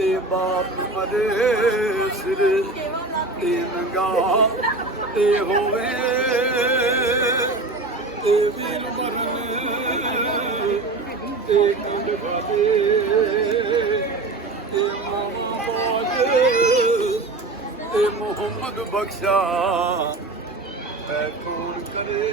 ए बाप मरे सिर ए नंगा ए होवे ए वीर मरन ए कंड गावे ए मामा बाज ए मोहम्मद बख्शा मैं छोड़ करे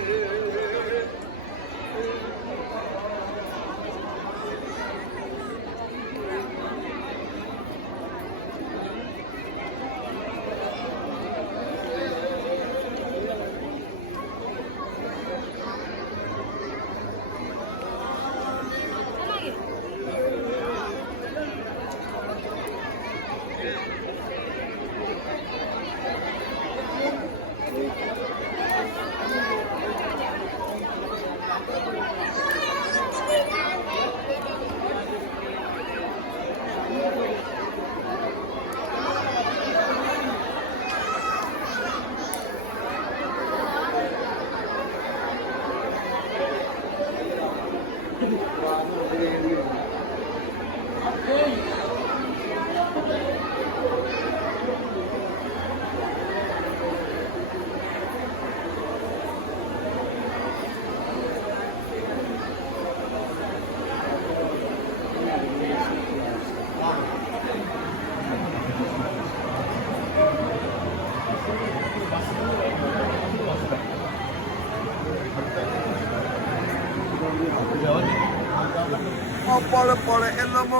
पढ़ इल्म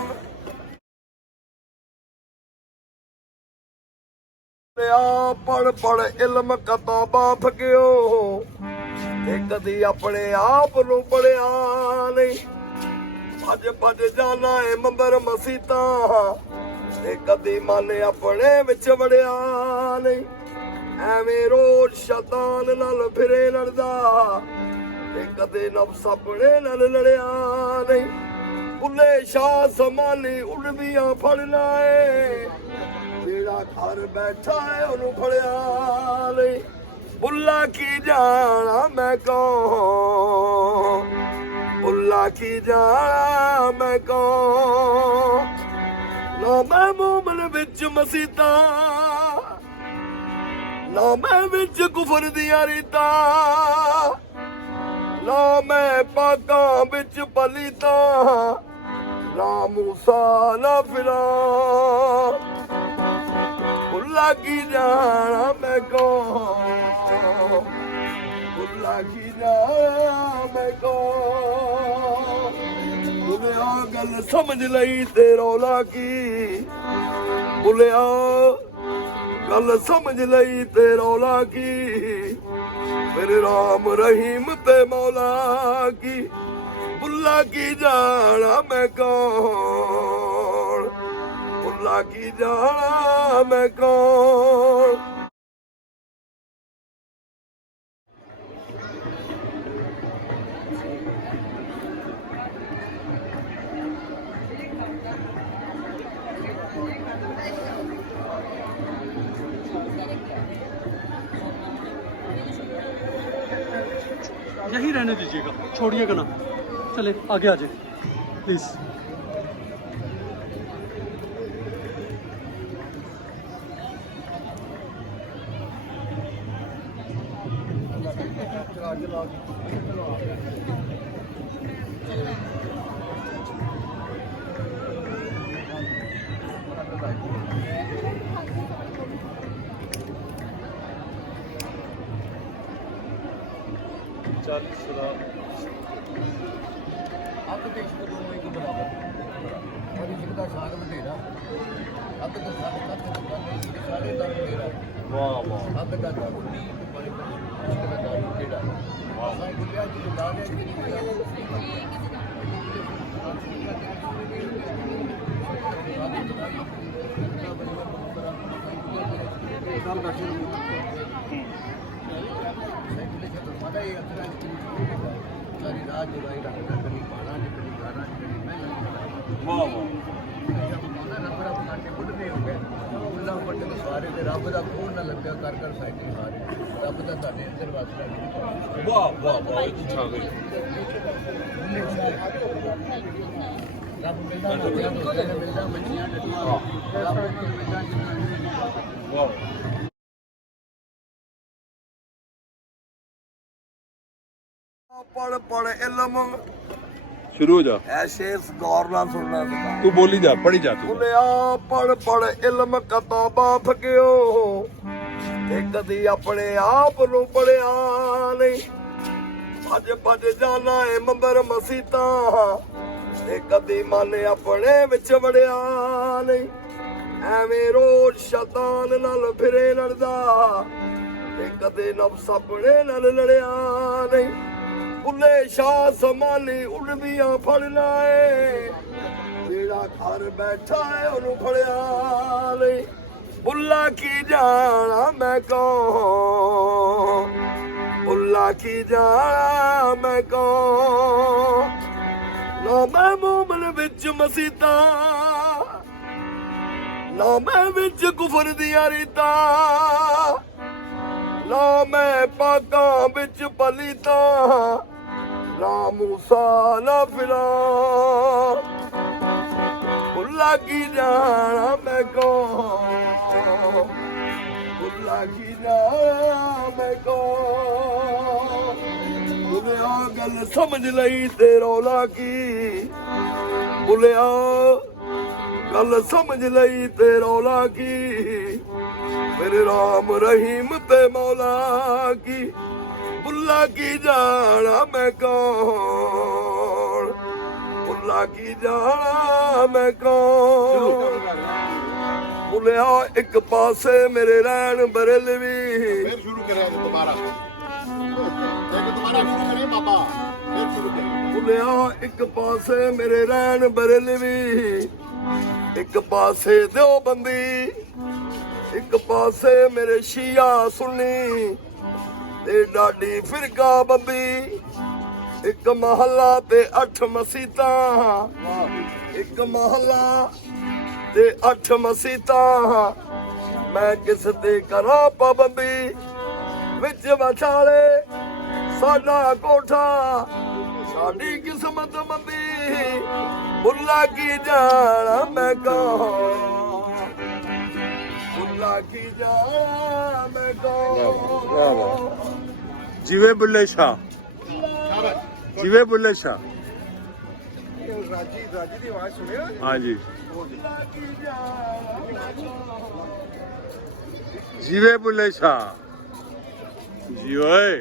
पढ़ इल्म किताबा फकियो कदी अपने आप नू पढ़िया नहीं भज भज जाना है मंबर मसीता कदी मन अपने विच वड़िया नहीं एवें रोज शैतान नाल फिरे लड़दा कदे नफ्स अपने नाल लड़िया नहीं बुले शाह समाली उड़दियां फड़ना है बेड़ा घर बैठा है उन्होंने फड़िया नहीं बुला की जाना मैं कौन बुला की जाना मैं कौन ना मैं मोमन विच मसीता ना मैं विच कुफर दिया रीता ना मैं पाका विच पलीता ना मूसा ना फिरा बुला की जाना मैं कौन बुला की जाना मैं कौन बुलिया गल समझ लई ते रौला की बुलिया गल समझ लई ते रौला की मेरे राम रहीम ते मौला की बुला की जाना मैं कौन बुला की जाना मैं कौन यही रहने दीजिएगा, छोड़िएगा ना। चले आगे आ जाए प्लीज। ਸਾਰੇ ਤੇ ਰੱਬ ਦਾ ਖੂਨ ਨਾ ਲੱਗਿਆ ਕਰ ਕਰ ਸਾਈਕਲ ਸਾਰੇ ਰੱਬ ਦਾ ਤੁਹਾਡੇ ਅੰਦਰ ਵਾਸਤਾ ਵਾਹ ਵਾਹ ਵਾਹ ਛਾ ਗਈ ਰੱਬ ਮਿਲਦਾ ਬੱਚਿਆਂ ਨੂੰ ਮਿਲਦਾ ਬੱਚੀਆਂ ਡੱਟੀਆਂ ਰੱਬ ਮਿਲਦਾ ਜਿੰਨਾ ਪੜ ਪੜ ਇਲਮ शुरू हो जा ਐਸੇ ਗੌਰ ਨਾਲ ਸੁਣਨਾ ਸੀਗਾ तू बोली जा पढ़ी जा तू ਬੁਲਿਆ ਪੜ ਪੜ ਇਲਮ ਕਿਤਾਬਾਂ ਫਕਿਓ ਤੇ ਕਦੀ ਆਪਣੇ ਆਪ ਨੂੰ ਪੜਿਆ ਨਹੀਂ ਭੱਜ ਭੱਜ ਜਾਣਾ ਏ ਮੰਬਰ ਮਸੀਤਾਂ ਤੇ ਕਦੀ ਮਨ ਆਪਣੇ ਵਿੱਚ ਵੜਿਆ ਨਹੀਂ ਐਵੇਂ ਰੋਜ਼ ਸ਼ੈਤਾਨ ਨਾਲ ਫਿਰੇ ਲੜਦਾ ਤੇ ਕਦੇ ਨਫਸ ਆਪਣੇ ਨਾਲ ਲੜਿਆ ਨਹੀਂ ਬੁੱਲੇ ਸ਼ਾਹ ਸੰਭਾਲੀ ਉੜਦੀਆਂ ਫੜਨਾ ਏ ਜਿਹੜਾ ਘਰ ਬੈਠਾ ਏ ਉਹਨੂੰ ਫੜਿਆ ਨਹੀਂ ਬੁੱਲਾ ਕੀ ਜਾਣਾ ਮੈਂ ਕੌਣ ਬੁੱਲਾ ਕੀ ਜਾਣਾ ਮੈਂ ਕੌਣ ਨਾ ਮੈਂ ਮੂਮਨ ਵਿੱਚ ਮਸੀਤਾਂ ਨਾ ਮੈਂ ਵਿੱਚ ਕੁਫਰ ਦੀਆਂ ਰੀਤਾਂ ਨਾ ਮੈਂ ਪਾਕਾਂ ਵਿੱਚ ਪਲੀਤਾਂ ਨਾ ਮੂਸਾ ਨਾ ਫਿਰਾਂ ਬੁੱਲਾ ਕੀ ਜਾਣਾ ਮੈਂ ਕੌਣ ਬੁੱਲਾ ਕੀ ਜਾਣਾ ਮੈਂ ਕੌਣ ਬੁੱਲਿਆ ਗੱਲ ਸਮਝ ਲਈ ਤੇ ਰੌਲਾ ਕੀ ਬੁੱਲਿਆ ਗੱਲ ਸਮਝ ਲਈ ਤੇ ਰੌਲਾ ਕੀ ਮੇਰੇ ਰਾਮ ਰਹੀਮ ਤੇ ਮੌਲਾ ਕੀ ਬੁੱਲਾ ਕੀ ਜਾਣਾ ਮੈਂ ਕੌਣ ਬੁੱਲਾ ਕੀ ਜਾਣਾ ਮੈਂ ਕੌਣ ਬੁੱਲਿਆ ਇੱਕ ਪਾਸੇ ਮੇਰੇ ਰਹਿਣ ਬਰੇਲਵੀ फिर शुरू करें दोबारा दोबारा शुरू करें बाबा फिर शुरू करें ਬੁੱਲਿਆ ਇੱਕ ਪਾਸੇ ਮੇਰੇ ਰਹਿਣ ਬਰੇਲਵੀ ਇੱਕ ਪਾਸੇ ਦਿਓਬੰਦੀ ਇੱਕ ਪਾਸੇ ਮੇਰੇ ਸ਼ੀਆ ਸੁੰਨੀ ਤੇ ਡਾਡੀ ਫਿਰਕਾ ਬੰਦੀ ਇੱਕ ਮਹੱਲਾ ਤੇ 8 ਮਸੀਤਾਂ ਇੱਕ ਮਹੱਲਾ ਤੇ 8 ਮਸੀਤਾਂ ਮੈਂ ਕਿਸ ਤੇ ਕਰਾਂ ਪਾਬੰਦੀ ਵਿੱਚ ਵਿਚਾਲੇ ਸਾਡਾ ਕੋਠਾ ਸਾਡੀ ਕਿਸਮਤ ਮੰਦੀ ਬੁੱਲਾ ਕੀ ਜਾਣਾ ਮੈਂ ਕੌਣ ਬੁੱਲਾ ਕੀ ਜਾਣਾ ਮੈਂ ਕੌਣ जीवे बुल्ले शाह जीवे बुल्ले शाह ਰਾਜੀ ਦੀ ਆਵਾਜ਼ ਸੁਣਿਆ हाँ जी ਬੁੱਲਾ ਕੀ ਜਾਣਾ ਮੈਂ ਕੌਣ जीवे बुल्ले शाह जी ओए